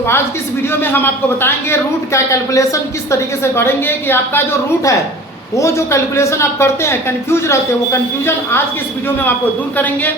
तो आज की इस वीडियो में हम आपको बताएंगे रूट का कैलकुलेशन किस तरीके से करेंगे कि आपका जो रूट है वो जो कैलकुलेशन आप करते हैं कंफ्यूज रहते हैं, वो कंफ्यूजन आज की इस वीडियो में हम आपको दूर करेंगे।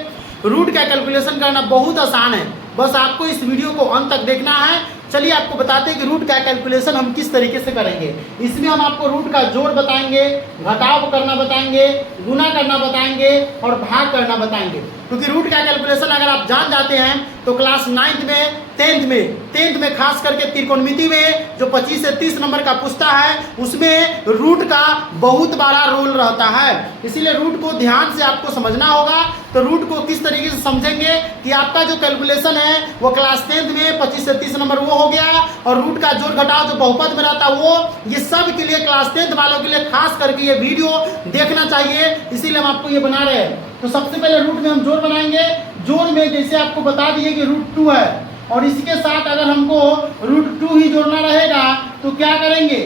रूट का कैलकुलेशन करना बहुत आसान है, बस आपको इस वीडियो को अंत तक देखना है। चलिए आपको बताते हैं कि रूट का कैलकुलेशन हम किस तरीके से करेंगे। इसमें हम आपको रूट का जोड़ बताएंगे, घटाव करना बताएंगे, गुना करना बताएंगे और भाग करना बताएंगे। क्योंकि रूट का कैलकुलेशन अगर आप जान जाते हैं तो क्लास 9th में 10th में खास करके त्रिकोणमिति में जो 25 से 30 नंबर का पूछता है उसमें रूट का बहुत बड़ा रोल रहता है। इसीलिए रूट को ध्यान से आपको समझना होगा। तो रूट को किस तरीके से समझेंगे कि आपका जो कैलकुलेशन है वो क्लास 10th में 25 से 30 नंबर वो हो गया, और रूट का जोड़ घटाव जो बहुपद में रहता है वो, ये सब के लिए क्लास 10th वालों के लिए खास करके ये वीडियो देखना चाहिए, इसीलिए हम आपको ये बना रहे हैं। तो सबसे पहले रूट में हम जोड़ बनाएंगे। जोड़ में जैसे आपको बता दिए कि √2 है और इसके साथ अगर हमको √2 ही जोड़ना रहेगा तो क्या करेंगे।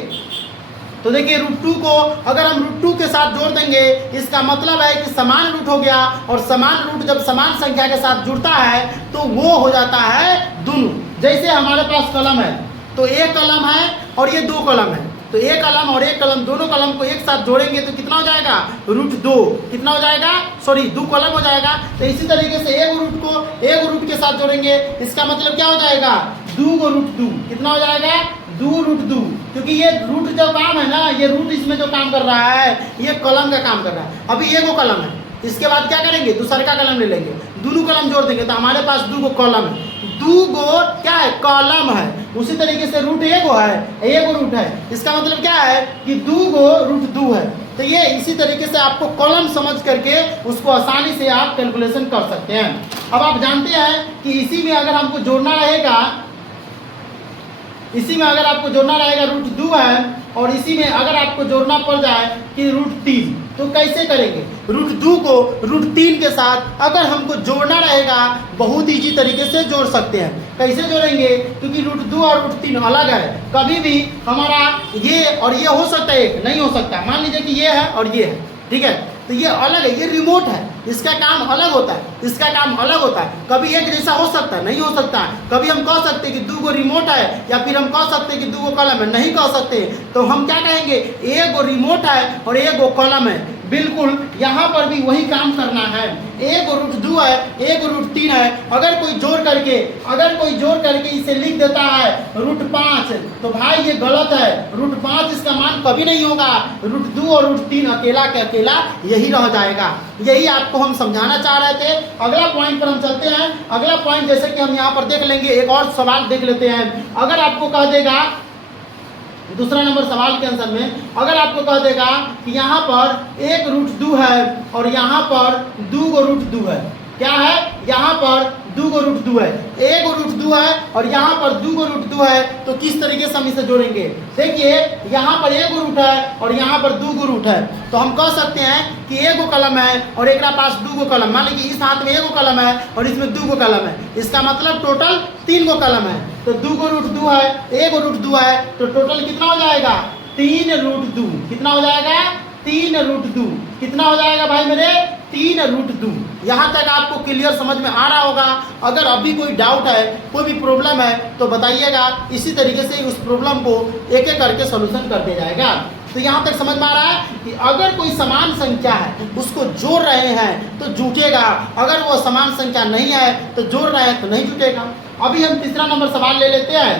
तो देखिए √2 को अगर हम √2 के साथ जोड़ देंगे इसका मतलब है कि समान रूट हो गया, और समान रूट जब समान संख्या के साथ जुड़ता है तो वो हो जाता है दोनों। जैसे हमारे पास कलम है तो एक कलम है और ये दो कलम है, तो एक कलम और एक कलम दोनों कलम को एक साथ जोड़ेंगे तो कितना हो जाएगा √2। कितना हो जाएगा, सॉरी 2 कलम हो जाएगा। तो इसी तरीके से एक रूट को एक रूट के साथ जोड़ेंगे, इसका मतलब क्या हो जाएगा 2 को √2। कितना हो जाएगा 2 √2, क्योंकि ये रूट जो काम है ना, ये रूट इसमें जो काम कर रहा है ये कलम का काम कर रहा है। अभी ये वो कलम है, इसके बाद क्या करेंगे दूसरा का कलम ले लेंगे, दोनों कलम जोड़ देंगे तो हमारे पास 2 गो कलम है, 2 गो क्या है कॉलम है। उसी तरीके से रूट एगो है, एगो रूट है, इसका मतलब क्या है कि 2 गो √2 है। तो ये इसी तरीके से आपको कॉलम समझ करके उसको आसानी से आप कैलकुलेशन कर सकते हैं। अब आप जानते हैं कि इसी में अगर हमको जोड़ना रहेगा, इसी में अगर आपको जोड़ना रहेगा √2 है, और इसी में अगर आपको जोड़ना पड़ जाए कि √3, तो कैसे करेंगे। √2 को √3 के साथ अगर हमको जोड़ना रहेगा बहुत इजी तरीके से जोड़ सकते हैं। कैसे जोड़ेंगे, क्योंकि √2 और √3 अलग है। कभी भी हमारा ये और ये हो सकता है, एक नहीं हो सकता। मान लीजिए कि ये है और ये है, ठीक है, तो ये अलग है, ये रिमोट है, इसका काम अलग होता है, इसका काम अलग होता है। कभी एक जैसा हो सकता है, नहीं हो सकता है। कभी हम कह सकते हैं कि 2 गो रिमोट है, या फिर हम कह सकते हैं कि 2 गो कॉलम है, नहीं कह सकते। तो हम क्या कहेंगे, एक गो रिमोट है और एक गो कॉलम है। बिल्कुल यहाँ पर भी वही काम करना है, एक √2 है एक √3 है। अगर कोई जोड़ करके इसे लिख देता है √5, तो भाई ये गलत है। √5 इसका मान कभी नहीं होगा, √2 और √3 अकेला के अकेला यही रह जाएगा। यही आपको हम समझाना चाह रहे थे। अगला पॉइंट पर हम चलते हैं। अगला पॉइंट जैसे कि हम यहाँ पर देख लेंगे, एक और सवाल देख लेते हैं। अगर आपको कह देगा दूसरा नंबर सवाल के आंसर में, अगर आपको कह देगा कि यहाँ पर एक √2 है और यहाँ पर 2 गो √2 है, क्या है यहाँ पर 2 गो √2 है, एक √2 है और यहाँ पर 2 गो √2 है, तो किस तरीके से हम इसे जोड़ेंगे। देखिए यहाँ पर एक रूट है और यहाँ पर 2 गो रूट है, तो हम कह सकते हैं कि एक गो कलम है और एक पास 2 गो कलम। मान लीजिए इस हाथ में एक गो कलम है और इसमें 2 गो कलम है, इसका मतलब टोटल 3 गो कलम है। तो 2 गो √2 है, एक गो √2 है, तो टोटल कितना हो जाएगा 3 √2। कितना हो जाएगा 3 √2। कितना हो जाएगा भाई मेरे 3 √2। यहाँ तक आपको क्लियर समझ में आ रहा होगा। अगर अभी कोई डाउट है, कोई भी प्रॉब्लम है तो बताइएगा, इसी तरीके से उस प्रॉब्लम को एक एक करके सोल्यूशन कर दिया जाएगा। तो यहाँ तक समझ में आ रहा है कि अगर कोई समान संख्या है उसको जोड़ रहे हैं तो जुटेगा, अगर वो समान संख्या नहीं है तो जोड़ रहे हैं तो नहीं जुटेगा। अभी हम तीसरा नंबर सवाल ले लेते हैं।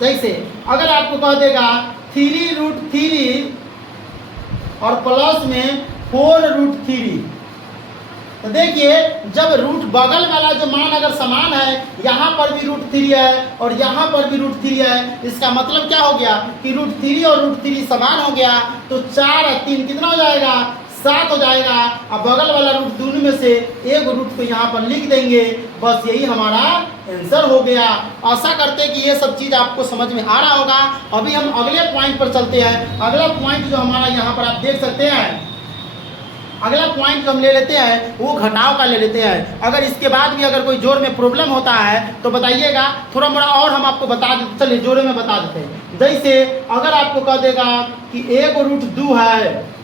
जैसे अगर आपको कह देगा 3 और प्लस में 4 √3, तो देखिए जब रूट बगल वाला जो मान अगर समान है, यहाँ पर भी √3 है और यहाँ पर भी √3 है, इसका मतलब क्या हो गया कि √3 और √3 समान हो गया, तो 4 और 3 कितना हो जाएगा 7 हो जाएगा। अब बगल वाला रूट दोनों में से एक रूट को यहाँ पर लिख देंगे, बस यही हमारा आंसर हो गया। आशा करते हैं कि ये सब चीज़ आपको समझ में आ रहा होगा। अभी हम अगले पॉइंट पर चलते हैं। अगला पॉइंट जो हमारा यहाँ पर आप देख सकते हैं, अगला पॉइंट जो हम ले लेते हैं वो घटाव का ले लेते हैं। अगर इसके बाद भी अगर कोई जोड़ में प्रॉब्लम होता है तो बताइएगा, थोड़ा मोड़ा और हम आपको बता देते, चलिए जोड़े में बता देते हैं। जैसे अगर आपको कह देगा कि एक √2 है,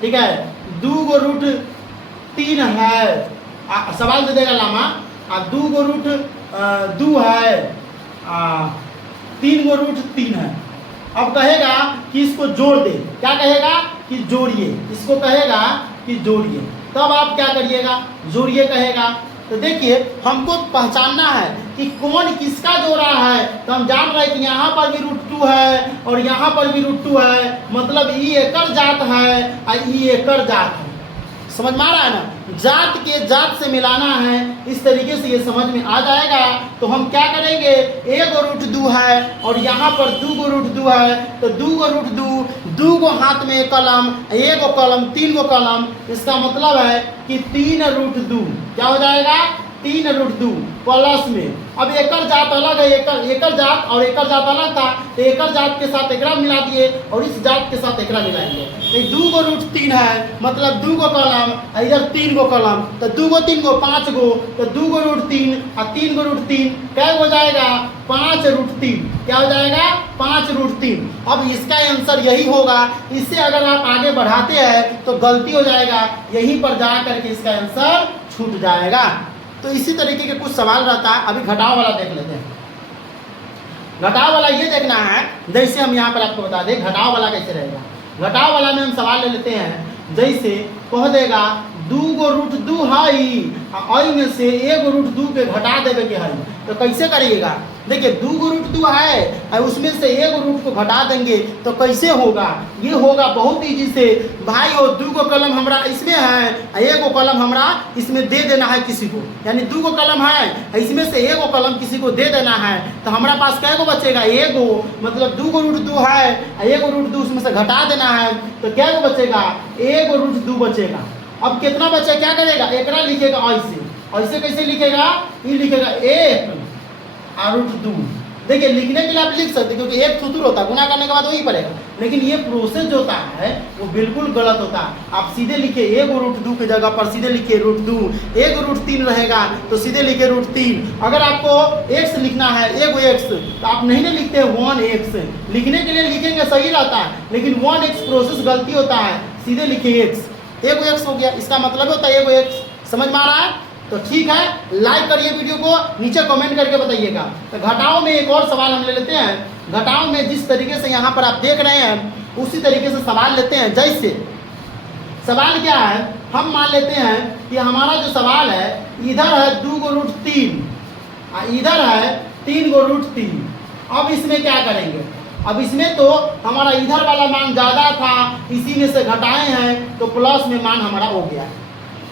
ठीक है, 2 गो √3 है, सवाल दे देगा लामा, 2 गो √2 है, 3 गो रूट 3 है। अब कहेगा कि इसको जोड़ दे, क्या कहेगा कि जोड़िए, इसको कहेगा कि जोड़िए। तब आप क्या करिएगा, जोड़िए कहेगा। तो देखिए हमको पहचानना है कि कौन किसका जोड़ा है। तो हम जान रहे हैं कि यहाँ पर भी √2 है और यहाँ पर भी √2 है, मतलब ई एकर जात है और ई एकर जात है। समझ में आ रहा है ना, जात के जात से मिलाना है, इस तरीके से ये समझ में आ जाएगा। तो हम क्या करेंगे, एक √2 है और यहाँ पर 2 गो √2 है, तो 2 गो √2, 2 गो हाथ में कलम, 1 गो कलम, 3 गो कलम, इसका मतलब है कि 3 √2 क्या हो जाएगा, 3 √2 प्लस में। अब एकर जात अलग है, एकर जात और एकर जात अलग था, तो एकर जात के साथ एकरा मिला दिए और इस जात के साथ एकरा मिला दिए। तो 2 गो √3 है, मतलब 2 गो कलम, इधर 3 गो कलम, तो 2 गो 3 गो 5 गो, तो 2 गो √3 और 3 गो √3 क्या हो जाएगा, 5 √3 क्या हो जाएगा, 5 √3। अब इसका आंसर यही होगा। इससे अगर आप आगे बढ़ाते हैं तो गलती हो जाएगा, यहीं पर जा करके इसका आंसर छूट जाएगा। तो इसी तरीके के कुछ सवाल रहता है। अभी घटाव वाला देख लेते हैं। घटाव वाला ये देखना है, जैसे हम यहाँ पर आपको बता दें घटाव वाला कैसे रहेगा। घटाव वाला में हम सवाल ले लेते हैं, जैसे कह देगा 2 गो √2 है, में से 1 गो √2 के घटा देवे के है। तो कैसे करिएगा, देखिए 2 गो √2 है और उसमें से 1 गो रूट को घटा देंगे तो कैसे होगा, ये होगा बहुत ईजी से भाई। वो 2 गो कलम हमरा इसमें है, 1 गो कलम हमरा इसमें दे देना है किसी को, यानी 2 गो कलम है, इसमें से 1 गो कलम किसी को दे देना है। तो हमारा पास कै गो बचेगा, 1 गो, मतलब 2 गो √2 है, 1 गो √2 उसमें से घटा देना है, तो क्या गो बचेगा, 1 गो √2 बचेगा। अब कितना बचा, क्या करेगा, एकरा लिखेगा ऐसे, ऐसे कैसे लिखेगा, ये लिखेगा 1 और √2। देखिए लिखने के लिए आप लिख सकते, क्योंकि एक सूत्र होता है, गुना करने के बाद वही पड़ेगा, लेकिन ये प्रोसेस जो होता है वो बिल्कुल गलत होता है। आप सीधे लिखे 1 √2 की जगह पर सीधे लिखे √2, 1 √3 रहेगा तो सीधे लिखे √3। अगर आपको x लिखना है, 1 x, तो आप नहीं लिखते 1x, लिखने के लिए लिखेंगे सही रहता है, लेकिन 1x प्रोसेस गलती होता है, सीधे लिखे x, 1 x हो गया, इसका मतलब होता है 1 x। समझ में आ रहा है, तो ठीक है, लाइक करिए वीडियो को, नीचे कमेंट करके बताइएगा। तो घटाव में एक और सवाल हम ले लेते हैं। घटाव में जिस तरीके से यहाँ पर आप देख रहे हैं उसी तरीके से सवाल लेते हैं। जैसे सवाल क्या है, हम मान लेते हैं कि हमारा जो सवाल है इधर है 2 गो √3, इधर है 3 गो √3। अब इसमें क्या करेंगे, अब इसमें तो हमारा इधर वाला मान ज़्यादा था, इसी में से घटाए हैं तो प्लस में मान हमारा हो गया,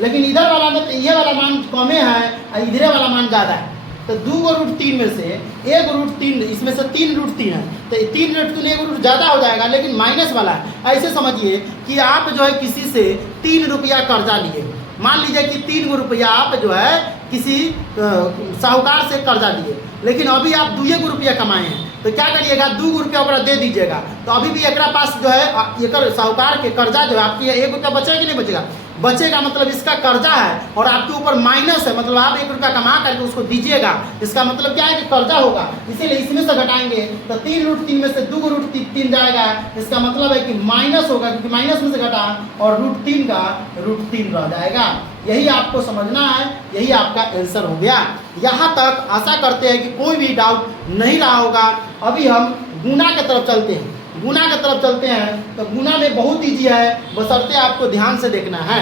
लेकिन इधर वाला में तो ये वाला मान कमे है और इधर वाला मान ज़्यादा है। तो 2 गो √3 में से 1 √3, इसमें से 3 √3 है, तो 3 √3 1 रूट ज़्यादा हो जाएगा, लेकिन माइनस वाला है। ऐसे समझिए कि आप जो है किसी से 3 रुपया कर्जा लिए, मान लीजिए कि 3 गो रुपया आप जो है किसी साहूकार से कर्जा लिए, लेकिन अभी आप 2 गो रुपया कमाए हैं, तो क्या करिएगा, 2 गो रुपया ओकरा दे दीजिएगा। तो अभी भी एक पास जो है एक साहूकार के कर्जा जो है आपकी 1 रुपया बचेगा कि नहीं बचेगा, बचेगा, मतलब इसका कर्जा है और आपके ऊपर माइनस है, मतलब आप 1 रुपया कमा करके उसको दीजिएगा, इसका मतलब क्या है कि कर्जा होगा, इसीलिए इसमें से घटाएंगे तो 3 √3 में से 2 गो √3 जाएगा, इसका मतलब है कि माइनस होगा, क्योंकि माइनस में से घटा और √3 का √3 रह जाएगा। यही आपको समझना है, यही आपका आंसर हो गया। यहाँ तक आशा करते हैं कि कोई भी डाउट नहीं रहा होगा। अभी हम गुना की तरफ चलते हैं, गुना की तरफ चलते हैं। तो गुना में बहुत ईजी है, बशर्ते आपको ध्यान से देखना है।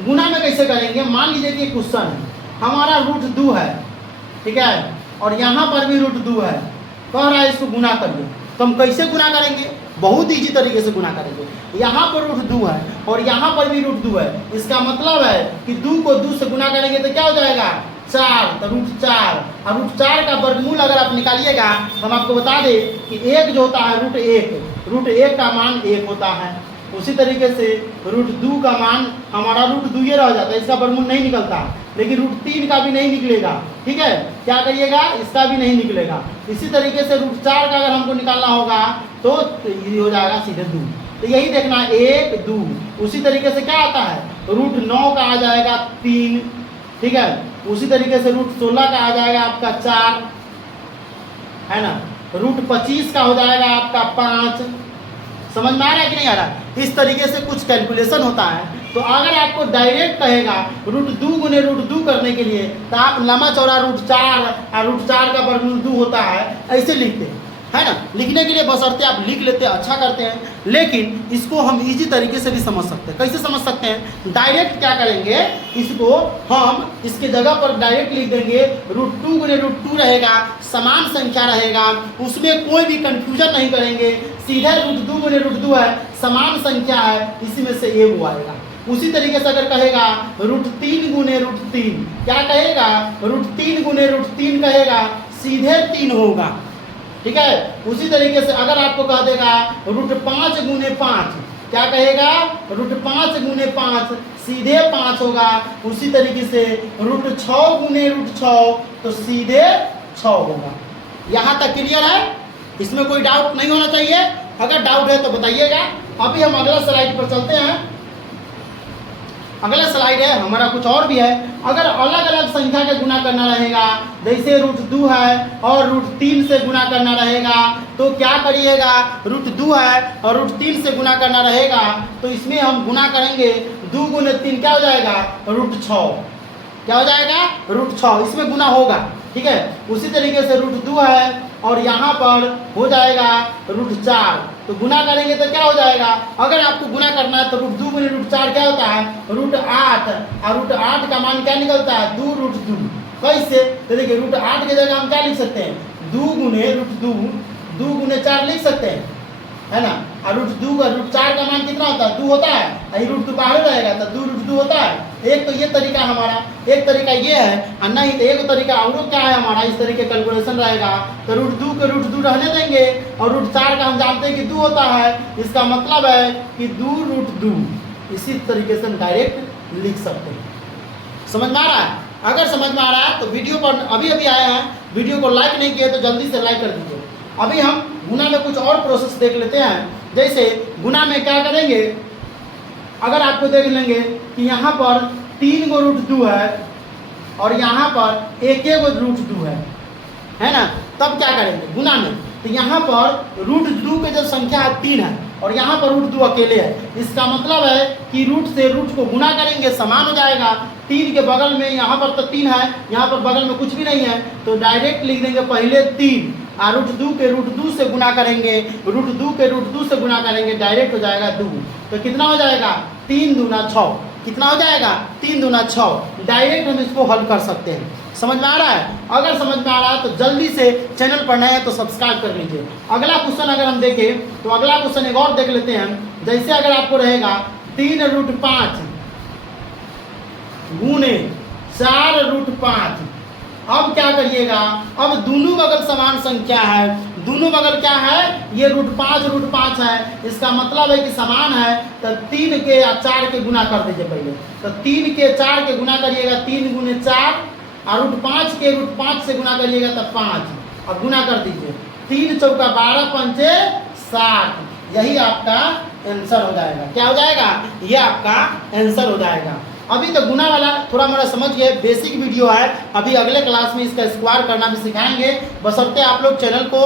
गुना में कैसे करेंगे, मान लीजिए कि क्वेश्चन है, हमारा √2 है, ठीक है, और यहाँ पर भी √2 है, कह रहा है इसको गुना करिए। तो हम कैसे गुना करेंगे, बहुत ईजी तरीके से गुना करेंगे। यहाँ पर √2 है और यहाँ पर भी √2 है, इसका मतलब है कि 2 को 2 से गुना करेंगे तो क्या हो जाएगा, 4, तो √4, और √4 का वर्गमूल अगर आप निकालिएगा तो हम आपको बता दें कि 1 जो होता है √1 का मान 1 होता है। उसी तरीके से √2 का मान हमारा √2 ये रह जाता है, इसका वर्गमूल नहीं निकलता, लेकिन √3 का भी नहीं निकलेगा, ठीक है, क्या करिएगा, इसका भी नहीं निकलेगा। इसी तरीके से √4 का अगर हमको निकालना होगा तो ये हो जाएगा सीधे 2। तो यही देखना 1 2। उसी तरीके से क्या आता है, √9 का आ जाएगा 3, ठीक है, उसी तरीके से √16 का आ जाएगा आपका 4, है ना, √25 का हो जाएगा आपका 5। समझ में आ रहा है कि नहीं आ रहा, इस तरीके से कुछ कैलकुलेशन होता है। तो अगर आपको डायरेक्ट कहेगा रूट 2 गुने रूट 2 करने के लिए, तो आप लंबा चौड़ा रूट 4 और रूट 4 का वर्गमूल 2 होता है ऐसे लिखते हैं, है ना। लिखने के लिए बशर्ते आप लिख लेते हैं, अच्छा करते हैं। लेकिन इसको हम इजी तरीके से भी समझ सकते हैं। कैसे समझ सकते हैं? डायरेक्ट क्या करेंगे, इसको हम इसके जगह पर डायरेक्ट लिख देंगे रूट 2 गुने रूट 2 रहेगा, समान संख्या रहेगा, उसमें कोई भी कंफ्यूजन नहीं करेंगे, सीधा रूट 2 गुने रूट 2 है, समान संख्या है, इसी में से एक वो आएगा। उसी तरीके से अगर कहेगा रूट 3 गुने रूट 3, क्या कहेगा? रूट 3 गुने रूट 3 कहेगा, सीधे 3 होगा, ठीक है। उसी तरीके से अगर आपको कह देगा रूट 5 गुने 5, क्या कहेगा? रूट 5 गुने 5, सीधे 5 होगा। उसी तरीके से रूट 6 गुने रूट 6, तो सीधे 6 होगा। यहाँ तक क्लियर है? इसमें कोई डाउट नहीं होना चाहिए। अगर डाउट है तो बताइएगा। अभी हम अगला स्लाइड पर चलते हैं। अगला स्लाइड है हमारा, कुछ और भी है। अगर अलग अलग संख्या के गुना करना रहेगा, जैसे रूट 2 है और रूट 3 से गुना करना रहेगा, तो क्या करिएगा? रूट 2 है और रूट 3 से गुना करना रहेगा, तो इसमें हम गुना करेंगे 2 गुने 3, क्या हो जाएगा? रूट 6। क्या हो जाएगा? रूट 6। इसमें गुना होगा, ठीक है। उसी तरीके से रूट 2 है और यहाँ पर हो जाएगा रूट 4, तो गुना करेंगे तो क्या हो जाएगा? अगर आपको गुना करना है तो रूट 2 गुने रूट 4 क्या होता है? रूट 8, और रूट 8 का मान क्या निकलता है? 2 रूट 2। कैसे? तो देखिए रूट 8 की जगह हम क्या लिख सकते हैं? 2 गुने रूट 2, 2 गुने 4 लिख सकते हैं, है ना। और रूट 2 का रूट 4 का मान कितना होता है? 2 होता है। यही रूट 2 बाहर रहेगा तो 2 रूट 2 होता है। एक तो ये तरीका हमारा, एक तरीका ये है, और नहीं तो एक तरीका और क्या है हमारा, इस तरीके कैलकुलेशन रहेगा। तो रूट 2 के रूट 2 रहने देंगे, और रूट 4 का हम जानते हैं कि 2 होता है। इसका मतलब है कि 2 रूट 2। इसी तरीके से हम डायरेक्ट लिख सकते हैं। समझ में आ रहा है? अगर समझ में आ रहा है तो वीडियो पर अभी अभी आए हैं, वीडियो को लाइक नहीं किए तो जल्दी से लाइक कर दीजिए। अभी हम गुना में कुछ और प्रोसेस देख लेते हैं। जैसे गुना में क्या करेंगे, अगर आपको देख लेंगे कि यहाँ पर 3 गो रूट 2 है और यहाँ पर 1 गो रूट 2 है ना। तब क्या करेंगे गुना में? तो यहाँ पर रूट 2 के जो संख्या है 3 है और यहाँ पर रूट 2 अकेले है। इसका मतलब है कि रूट से रूट को गुना करेंगे, समान हो जाएगा। 3 के बगल में यहाँ पर तो 3 है, यहाँ पर बगल में कुछ भी नहीं है, तो डायरेक्ट लिख देंगे पहले 3, और रूट 2 के रूट 2 से गुना करेंगे, रूट 2 के रूट 2 से गुना करेंगे, डायरेक्ट हो जाएगा 2। तो कितना हो जाएगा? 3 दूना 6। कितना हो जाएगा? 3 दूना 6। डायरेक्ट हम इसको हल कर सकते हैं। समझ में आ रहा है? अगर समझ में आ रहा है तो जल्दी से चैनल पर नए हैं तो सब्सक्राइब कर लीजिए। अगला क्वेश्चन अगर हम देखें तो अगला क्वेश्चन एक और देख लेते हैं। जैसे अगर आपको रहेगा 3 रूट 5 गुने 4 रूट 5, अब क्या करिएगा? अब दोनों बगल समान संख्या है, दोनों बगल क्या है? ये रूट 5 है। इसका मतलब है कि समान है, तो 3 के या 4 के गुना कर दीजिए पहले। तो 3 के 4 के गुना करिएगा, 3 गुने 4, और रूट 5 के रूट 5 से गुना करिएगा तो 5, और गुना कर दीजिए। 3 चौका 12, 5 60। यही आपका आंसर हो जाएगा। क्या हो जाएगा? ये आपका आंसर हो जाएगा। अभी तो गुना वाला थोड़ा मोड़ा समझ गए, बेसिक वीडियो है। अभी अगले क्लास में इसका स्क्वायर करना भी सिखाएंगे। बशर्ते आप लोग चैनल को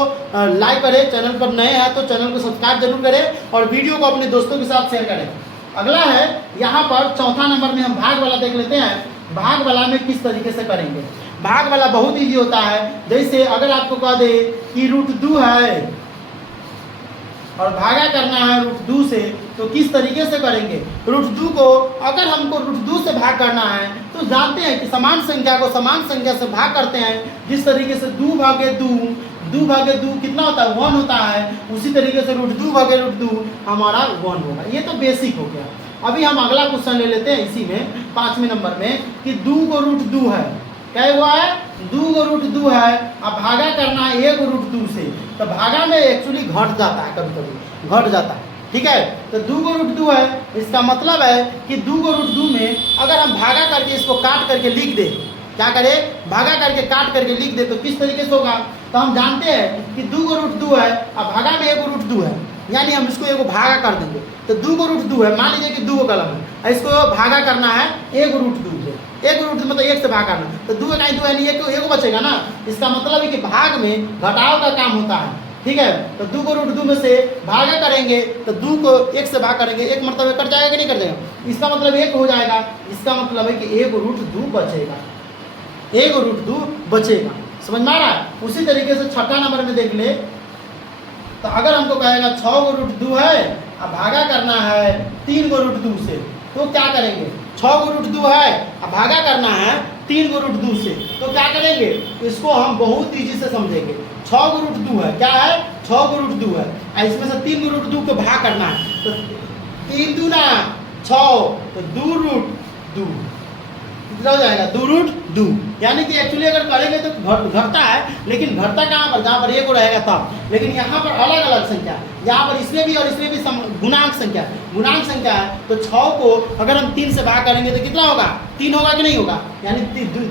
लाइक करें, चैनल पर नए हैं तो चैनल को सब्सक्राइब जरूर करें और वीडियो को अपने दोस्तों के साथ शेयर करें। अगला है यहाँ पर चौथा नंबर में हम भाग वाला देख लेते हैं। भाग वाला में किस तरीके से करेंगे? भाग वाला बहुत ईजी होता है। जैसे अगर आपको कह दे कि रूट 2 है और भागा करना है रूट 2 से, तो किस तरीके से करेंगे? रूट 2 को अगर हमको रूट 2 से भाग करना है तो जानते हैं कि समान संख्या को समान संख्या से भाग करते हैं। जिस तरीके से 2 भागे 2 कितना होता है? 1 होता है। उसी तरीके से रूट 2 भागे रूट 2 हमारा 1 होगा। ये तो बेसिक हो गया। अभी हम अगला क्वेश्चन ले लेते हैं इसी में 5वें नंबर में कि 2 को रूट 2 है। क्या हुआ है? 2 को रूट 2 है। अब भागा करना है 1 रूट 2 से, तो भागा में एक्चुअली घट जाता है, कभी कभी घट जाता है, ठीक है। तो 2 को रूट 2 है। इसका मतलब है कि 2 को रूट 2 में अगर हम भागा करके इसको काट करके लिख दे, क्या करें? भागा करके काट करके लिख दे, तो किस तरीके से होगा? तो हम जानते हैं कि 2 को रूट 2 है, अब भागा में 1 रूट 2 है, यानी हम इसको एगो भागा कर देंगे। तो 2 को रूट 2 है, मान लीजिए कि 2 को कलम है, इसको भागा करना है 1 रूट 2 से। 1 रूट मतलब 1 से भाग करना, तो 2 का 2 यानी 1 बचेगा ना। इसका मतलब है कि भाग में घटाव का काम होता है। ठीक है। तो 2 को रूट 2 में से भागा करेंगे तो 2 को 1 से भाग करेंगे, 1 मरतबे कट जाएगा कि नहीं कट जाएगा, इसका मतलब 1 हो जाएगा। इसका मतलब है कि 1 रूट 2 बचेगा, 1 रूट 2 बचेगा। समझ में आ रहा है। उसी तरीके से छठा नंबर में देख ले, तो अगर हमको कहेगा 6 को रूट 2 है, अब भागा करना है 3 को रूट 2 से, तो क्या करेंगे, 6 को रूट 2 है, अब भागा करना है 3 को रूट 2 से, तो क्या करेंगे, इसको हम बहुत ईजी से समझेंगे। 6 को रूट 2 है, क्या है, 6 को रूट 2 है, इसमें से 3 को रूट 2 को भाग करना है, तो 3 दूना 6, तो 2 रूट 2 कितना हो जाएगा, 2 रूट 2। यानी कि एक्चुअली अगर करेंगे तो घटता है, लेकिन घटता कहाँ पर, जहाँ पर 1 रहेगा तब। लेकिन यहाँ पर अलग अलग संख्या, यहाँ पर इसमें भी और इसमें भी गुणांक संख्या है। तो 6 को अगर हम 3 से भाग करेंगे तो कितना होगा, 3 होगा कि नहीं होगा, यानी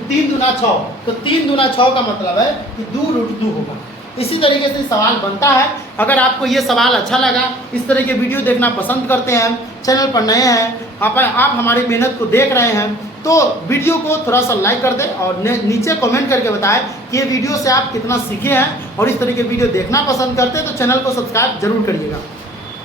3 दूना 6, तो 3 दूना 6 का मतलब है कि 2 रूट 2 होगा। इसी तरीके से सवाल बनता है। अगर आपको ये सवाल अच्छा लगा, इस तरह के वीडियो देखना पसंद करते हैं, चैनल पर नए हैं, आप हमारी मेहनत को देख रहे हैं, तो वीडियो को थोड़ा सा लाइक कर दें और नीचे कमेंट करके बताएं कि ये वीडियो से आप कितना सीखे हैं, और इस तरह के वीडियो देखना पसंद करते हैं तो चैनल को सब्सक्राइब जरूर करिएगा।